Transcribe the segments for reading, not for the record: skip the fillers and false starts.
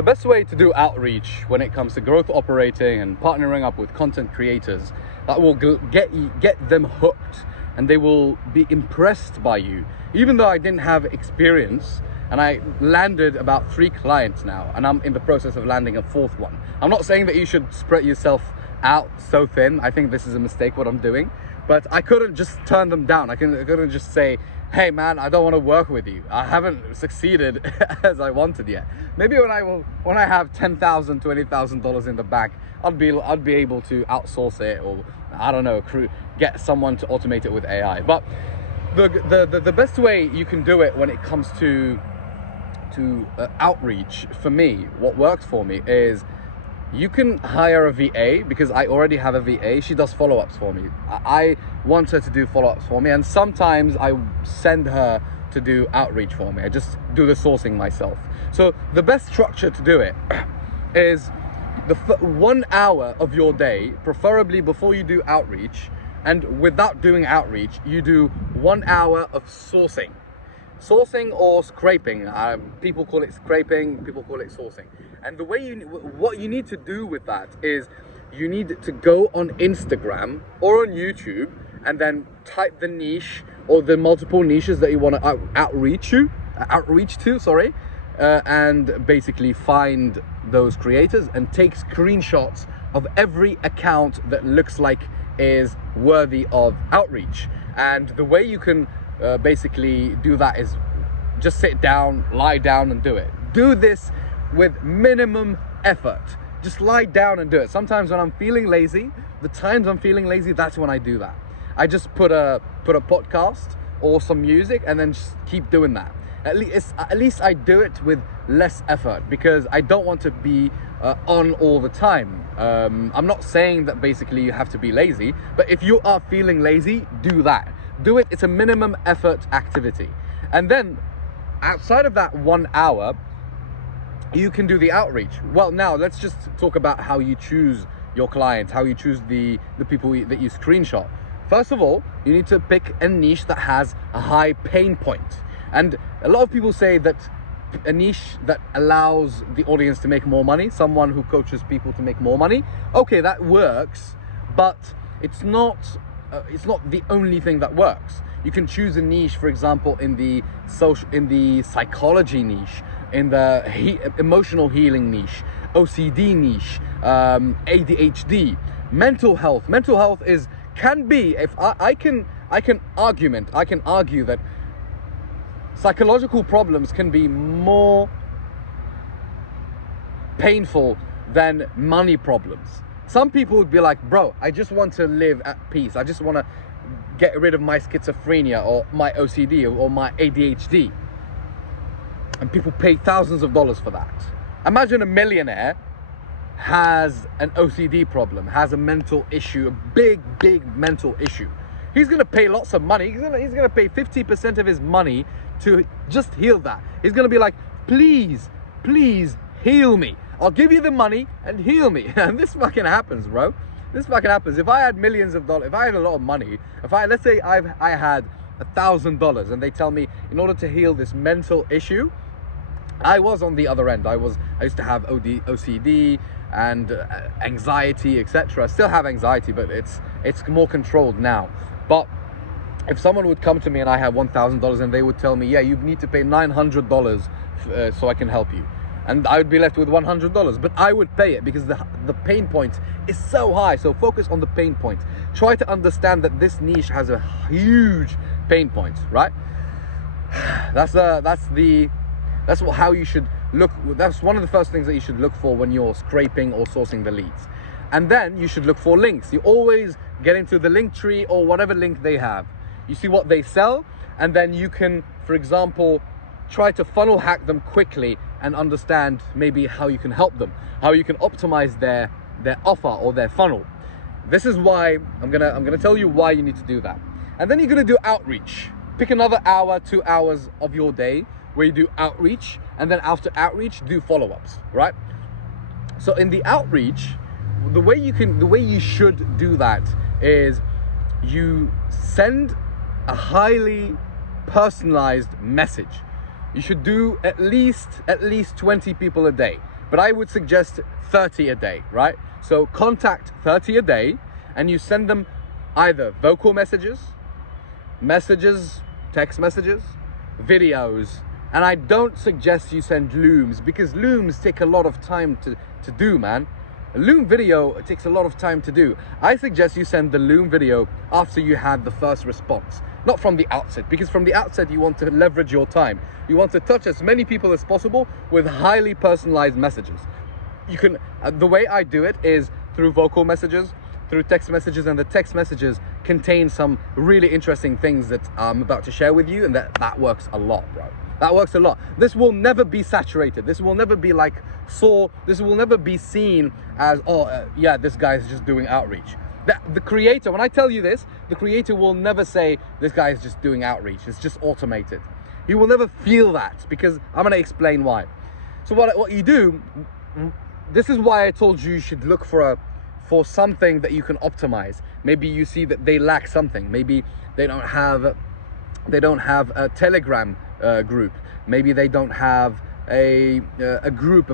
the best way to do outreach when it comes to growth operating and partnering up with content creators that will get them hooked and they will be impressed by you. Even though I didn't have experience, and I landed about 3 clients now, and I'm in the process of landing a 4th one. I'm not saying that you should spread yourself out so thin. I think this is a mistake what I'm doing, but I couldn't just turn them down. I couldn't just say, hey man, I don't want to work with you. I haven't succeeded as I wanted yet. Maybe when I have $10,000, $20,000 in the bank, I'd be able to outsource it, or I don't know, get someone to automate it with AI. But the best way you can do it when it comes to outreach, for me, what works for me is you can hire a VA, because I already have a VA. She does follow-ups for me. I want her to do follow-ups for me, and sometimes I send her to do outreach for me. I just do the sourcing myself. So the best structure to do it is the 1 hour of your day, preferably before you do outreach, and without doing outreach, you do 1 hour of sourcing. Sourcing or scraping. People call it scraping, people call it sourcing. And the way what you need to do with that is you need to go on Instagram or on YouTube and then type the niche or the multiple niches that you want to outreach to, and basically find those creators and take screenshots of every account that looks like is worthy of outreach. And the way you can basically do that is just sit down, lie down and do it. Do this with minimum effort. Just lie down and do it. Sometimes when I'm feeling lazy, the times I'm feeling lazy, that's when I do that. I just put a podcast or some music and then just keep doing that. At least I do it with less effort, because I don't want to be on all the time. I'm not saying that basically you have to be lazy, but if you are feeling lazy, do that. Do it. It's a minimum effort activity. And then outside of that 1 hour, you can do the outreach. Well, now let's just talk about how you choose your clients, how you choose the people that you screenshot. First of all, you need to pick a niche that has a high pain point. And a lot of people say that a niche that allows the audience to make more money, someone who coaches people to make more money. Okay, that works, but it's not the only thing that works. You can choose a niche, for example, in the psychology niche, in the emotional healing niche, OCD niche, ADHD, mental health. Mental health can be, if I can argue that psychological problems can be more painful than money problems. Some people would be like, bro, I just want to live at peace. I just want to get rid of my schizophrenia or my OCD or my ADHD. And people pay thousands of dollars for that. Imagine a millionaire has an OCD problem, has a mental issue, a big mental issue. He's going to pay lots of money. He's going to pay 50% of his money to just heal that. He's going to be like, please heal me. I'll give you the money and heal me. And this fucking happens, bro. This fucking happens. If I had millions of dollars, if I had a lot of money, let's say I had $1,000 and they tell me in order to heal this mental issue, I was on the other end. I used to have OCD and anxiety, etc. I still have anxiety, but it's more controlled now. But if someone would come to me and I had $1,000 and they would tell me, yeah, you need to pay $900 so I can help you, and I would be left with $100, but I would pay it because the pain point is so high. So focus on the pain point. Try to understand that this niche has a huge pain point, right? How you should look. That's one of the first things that you should look for when you're scraping or sourcing the leads. And then you should look for links. You always get into the link tree or whatever link they have. You see what they sell, and then you can, for example, try to funnel hack them quickly and understand maybe how you can help them, how you can optimize their offer or their funnel. This is why I'm gonna tell you why you need to do that. And then you're gonna do outreach. Pick another hour, 2 hours of your day where you do outreach, and then after outreach, do follow-ups, right? So in the outreach, the way you should do that is you send a highly personalized message. You should do at least 20 people a day. but I would suggest 30 a day, right? So contact 30 a day, and you send them either vocal messages, text messages, videos. And I don't suggest you send looms, because looms take a lot of time to do, man. A loom video, it takes a lot of time to do. I suggest you send the loom video after you had the first response, not from the outset, because from the outset you want to leverage your time. You want to touch as many people as possible with highly personalized messages. You can, the way I do it is through vocal messages, through text messages, and the text messages contain some really interesting things that I'm about to share with you, and that works a lot, bro. That works a lot. This will never be saturated. This will never be like this will never be seen as, yeah, this guy is just doing outreach. The creator, when I tell you this, the creator will never say, this guy is just doing outreach. It's just automated. You will never feel that, because I'm gonna explain why. So what you do, this is why I told you should look for something that you can optimize. Maybe you see that they lack something. Maybe they don't have a Telegram group. Maybe they don't have a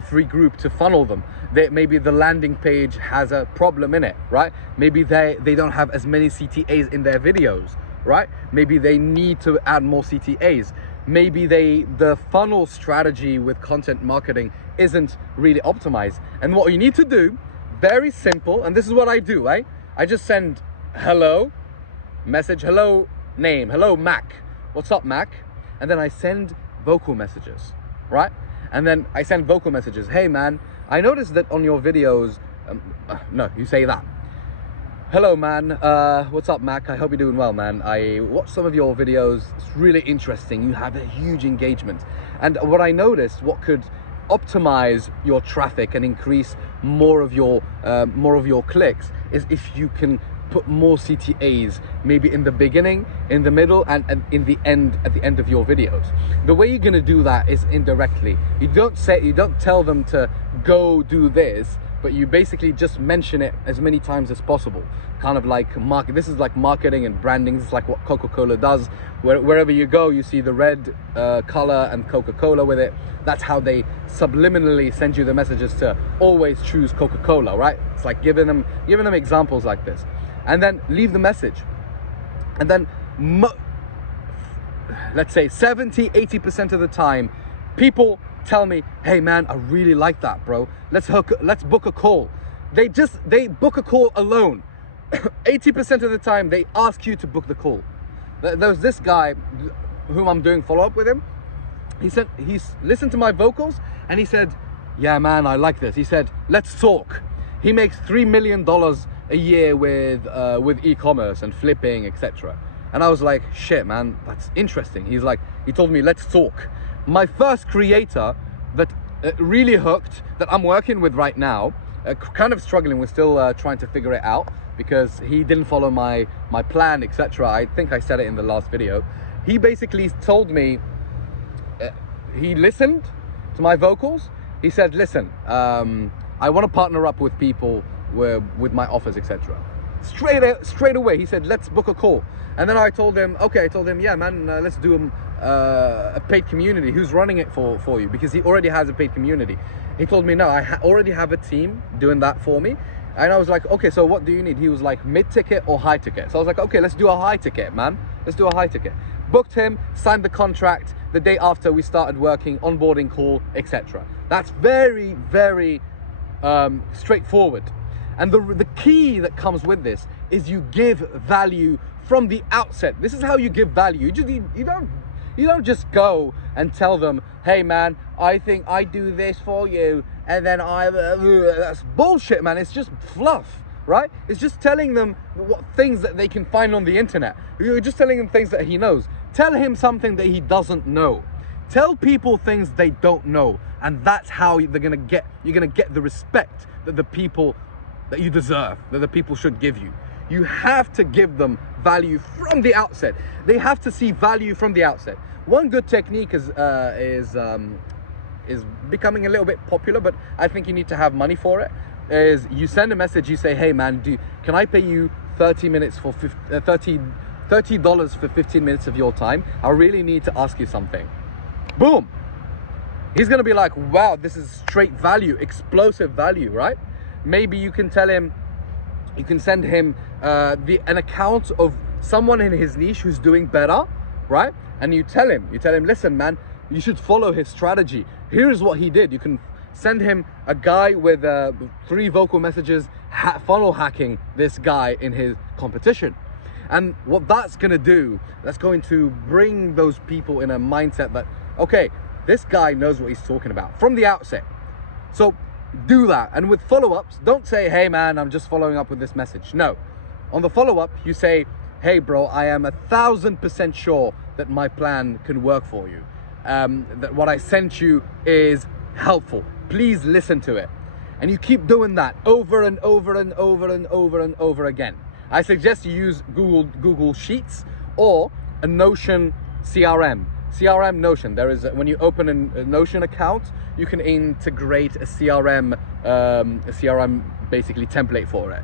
free group to funnel them. Maybe the landing page has a problem in it, right? Maybe they don't have as many CTAs in their videos, right? Maybe they need to add more CTAs. Maybe the funnel strategy with content marketing isn't really optimized. And what you need to do, very simple, and this is what I do, right? I just send hello message, hello name, hello Mac, what's up Mac? And then I send vocal messages, right? And then I send vocal messages. Hey man, I noticed that on your videos, no, you say that. Hello man, what's up Mac? I hope you're doing well, man. I watched some of your videos. It's really interesting. You have a huge engagement. And what I noticed, what could optimize your traffic and increase more of your clicks, is if you can put more CTAs, maybe in the beginning, in the middle, and in the end, at the end of your videos. The way you're gonna do that is indirectly. You don't tell them to go do this, but you basically just mention it as many times as possible. Kind of like this is like marketing and branding. This is like what Coca-Cola does. Wherever you go, you see the red color and Coca-Cola with it. That's how they subliminally send you the messages to always choose Coca-Cola, right? It's like giving them examples like this. And then leave the message. And then let's say 70-80% of the time, people tell me, hey man, I really like that, bro. Let's book a call. They book a call alone. 80% of the time, they ask you to book the call. There was this guy whom I'm doing follow-up with him. He said, he's listened to my vocals, and he said, yeah man, I like this. He said, let's talk. He makes $3 million a year with e-commerce and flipping, etc. And I was like, shit man, that's interesting. He told me, let's talk. My first creator that really hooked, that I'm working with right now, kind of struggling, we're still trying to figure it out, because he didn't follow my plan, etc. I think I said it in the last video. He basically told me, he listened to my vocals. He said, listen, I want to partner up with people with my offers, etc. Straight away, he said, let's book a call. And then I told him, yeah man, let's do a paid community. Who's running it for you? Because he already has a paid community. He told me, no, I already have a team doing that for me. And I was like, okay, so what do you need? He was like, mid-ticket or high ticket? So I was like, okay, let's do a high ticket, man. Let's do a high ticket. Booked him, signed the contract. The day after, we started working, onboarding call, etc. That's very, very straightforward. And the key that comes with this is you give value from the outset. This is how you give value. You don't just go and tell them, hey man, I think I do this for you, and then that's bullshit, man. It's just fluff, right? It's just telling them what things that they can find on the internet. You're just telling him things that he knows. Tell him something that he doesn't know. Tell people things they don't know, and that's how you're gonna get the respect that the people that you deserve, that the people should give you. You have to give them value from the outset. They have to see value from the outset. One good technique is becoming a little bit popular, but I think you need to have money for it. Is you send a message, you say, hey man, can I pay you $30 for 15 minutes of your time? I really need to ask you something. Boom. he's gonna be like, wow, this is straight value, explosive value, right? Maybe you can tell him, you can send him an account of someone in his niche who's doing better, right? And you tell him, listen, man, you should follow his strategy. Here's what he did. You can send him a guy with 3 vocal messages, funnel hacking this guy in his competition. And what that's gonna do, that's going to bring those people in a mindset that, okay, this guy knows what he's talking about from the outset. So do that. And with follow-ups, don't say, hey man, I'm just following up with this message. No, on the follow-up, you say, hey bro, I am 1,000% sure that my plan can work for you. That what I sent you is helpful. Please listen to it. And you keep doing that over and over and over and over and over again. I suggest you use Google Sheets or a Notion CRM. Notion. There is when you open a Notion account, you can integrate a CRM basically template for it,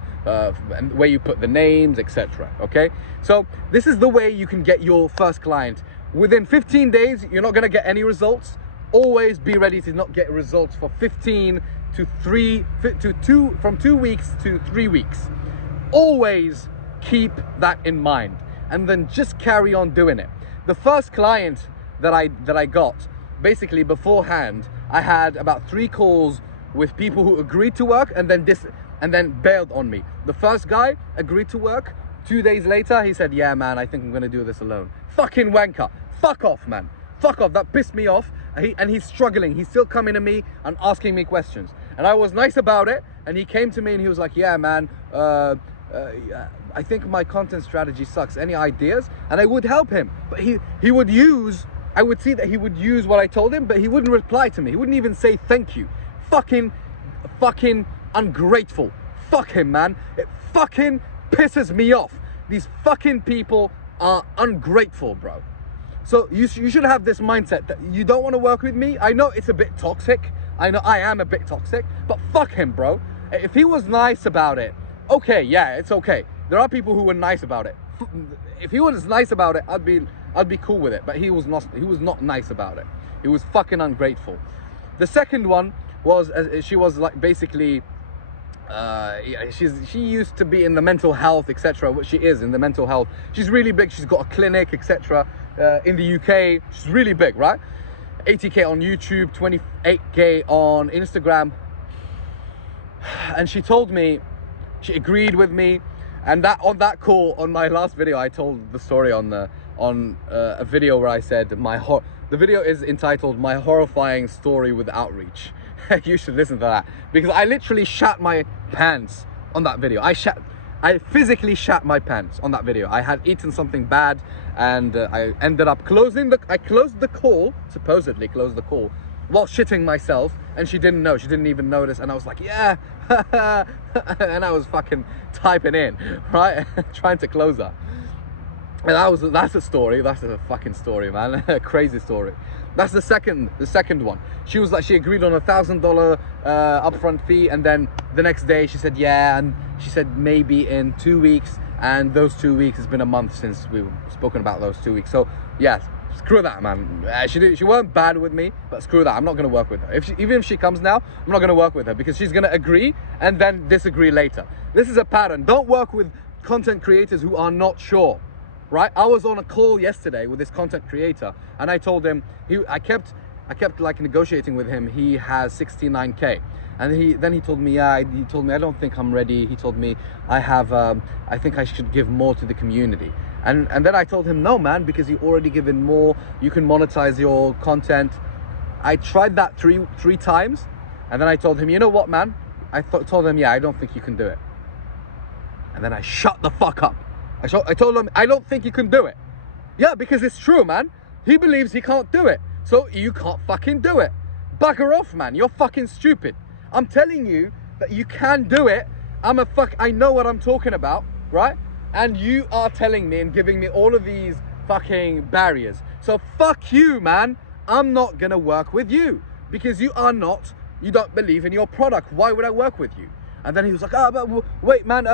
and where you put the names, etc. Okay, so this is the way you can get your first client. Within 15 days, you're not going to get any results. Always be ready to not get results for 15 to 2 weeks to 3 weeks. Always keep that in mind, and then just carry on doing it. The first client that I got, basically beforehand, I had about 3 calls with people who agreed to work and then bailed on me. The first guy agreed to work. 2 days later, he said, yeah, man, I think I'm gonna do this alone. Fucking wanker. Fuck off, man. Fuck off. That pissed me off. And he's struggling. He's still coming to me and asking me questions. And I was nice about it. And he came to me and he was like, yeah, man, I think my content strategy sucks. Any ideas? And I would help him. But I would see that he would use what I told him, but he wouldn't reply to me. He wouldn't even say thank you. Fucking ungrateful. Fuck him, man. It fucking pisses me off. These fucking people are ungrateful, bro. So you should have this mindset that you don't want to work with me. I know it's a bit toxic. I know I am a bit toxic, but fuck him, bro. If he was nice about it, okay, yeah, it's okay. There are people who were nice about it. If he was nice about it, I'd be cool with it. But he was not nice about it. He was fucking ungrateful. The second one was she was like basically she used to be in the mental health, etc. What she is in the mental health. She's really big. She's got a clinic, etc. In the UK. She's really big, right? 80K on YouTube, 28K on Instagram. And she told me, she agreed with me, and that on that call, on my last video, I told the story on a video where I said the video is entitled "My Horrifying Story with Outreach." You should listen to that, because I literally shat my pants on that video. I physically shat my pants on that video. I had eaten something bad, and I ended up I closed the call, supposedly closed the call, while shitting myself, and she didn't know. She didn't even notice, and I was like, yeah, and I was fucking typing in, right, trying to close her. And that's a story. That's a fucking story, man. A crazy story. That's the second one. She was like, she agreed on $1,000 upfront fee, and then the next day she said yeah, and she said maybe in 2 weeks, and those 2 weeks, it's been a month since we've spoken about those 2 weeks. So yes, screw that, man. She weren't bad with me, but screw that. I'm not gonna work with her. Even if she comes now, I'm not gonna work with her, because she's gonna agree and then disagree later. This is a pattern. Don't work with content creators who are not sure. Right? I was on a call yesterday with this content creator, and I told him I kept like negotiating with him. He has 69K, and then he told me, I don't think I'm ready. He told me I think I should give more to the community. And then I told him, no, man, because you already given more. You can monetize your content. I tried that three times, and then I told him, you know what, man? I told him, yeah, I don't think you can do it. And then I shut the fuck up. I told him, I don't think you can do it. Yeah, because it's true, man. He believes he can't do it. So you can't fucking do it. Bugger off, man. You're fucking stupid. I'm telling you that you can do it. I know what I'm talking about, right? And you are telling me and giving me all of these fucking barriers. So fuck you, man. I'm not gonna work with you, because you don't believe in your product. Why would I work with you? And then he was like, but wait, man,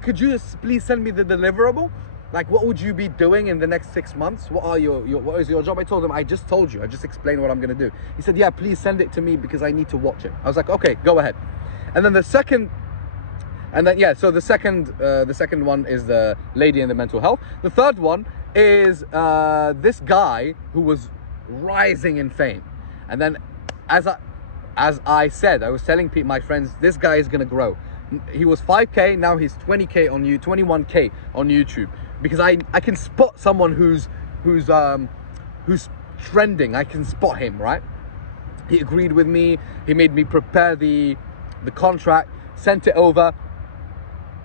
could you just please send me the deliverable? Like, what would you be doing in the next 6 months? What is your job? I told him, I just told you. I just explained what I'm going to do. He said, yeah, please send it to me because I need to watch it. I was like, okay, go ahead. And then the second one is the lady in the mental health. The third one is this guy who was rising in fame. And then as I said, I was telling my friends, this guy is going to grow. He was 5K, now he's 20K on 21K on YouTube. Because I can spot someone who's trending. I can spot him, right? He agreed with me. He made me prepare the contract, sent it over,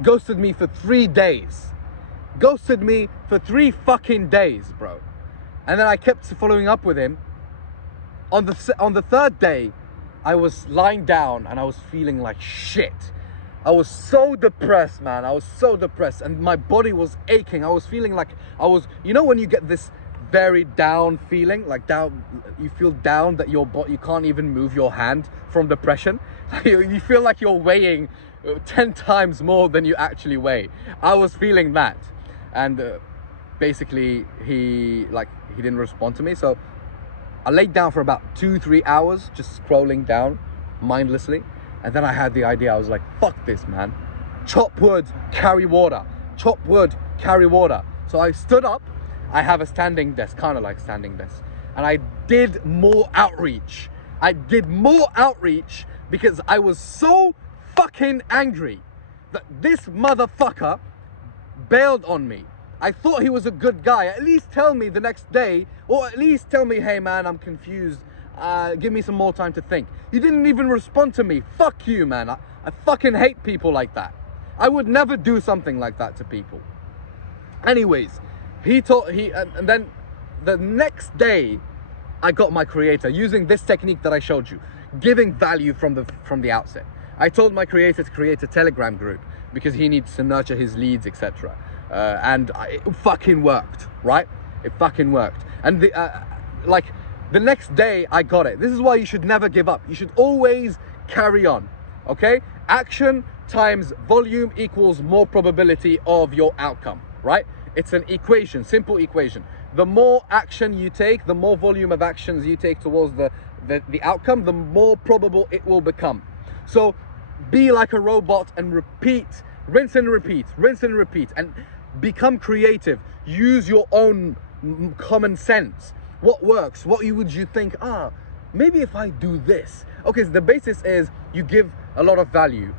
ghosted me for 3 days. Ghosted me for 3 fucking days, bro. And then I kept following up with him. On the third day, I was lying down and I was feeling like shit. I was so depressed, man. I was so depressed and my body was aching. I was feeling like you know when you get this very down feeling, like down, you feel down that you can't even move your hand from depression. You feel like you're weighing 10 times more than you actually weigh. I was feeling that. And basically he didn't respond to me. So I laid down for about 2-3 hours, just scrolling down mindlessly. And then I had the idea. I was like, fuck this, man. Chop wood, carry water. Chop wood, carry water. So I stood up. I have a standing desk, kind of like standing desk. And I did more outreach. Because I was so fucking angry that this motherfucker bailed on me. I thought he was a good guy. At least tell me the next day, or at least tell me, hey man, I'm confused. Give me some more time to think. You didn't even respond to me. Fuck you, man. I fucking hate people like that. I would never do something like that to people. Anyways, and then the next day, I got my creator using this technique that I showed you, giving value from the outset. I told my creator to create a Telegram group because he needs to nurture his leads, etc. And it fucking worked, right? It fucking worked. And the next day I got it. This is why you should never give up. You should always carry on, okay? Action times volume equals more probability of your outcome, right? It's an equation, simple equation. The more action you take, the more volume of actions you take towards the outcome, the more probable it will become. So be like a robot and repeat, rinse and repeat, and become creative. Use your own common sense. What works? What would you think? Maybe if I do this. Okay, so the basis is you give a lot of value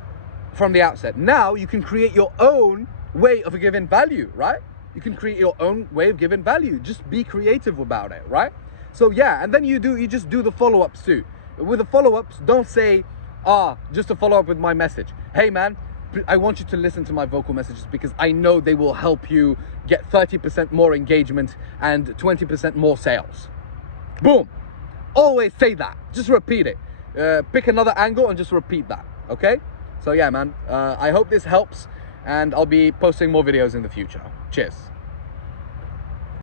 from the outset. Now you can create your own way of giving value, right? You can create your own way of giving value. Just be creative about it, right? So yeah, and then you just do the follow-ups too. With the follow-ups, don't say, just to follow up with my message. Hey man, I want you to listen to my vocal messages because I know they will help you get 30% more engagement and 20% more sales. Boom. Always say that. Just repeat it. Pick another angle and just repeat that. Okay? So yeah, man. I hope this helps and I'll be posting more videos in the future. Cheers.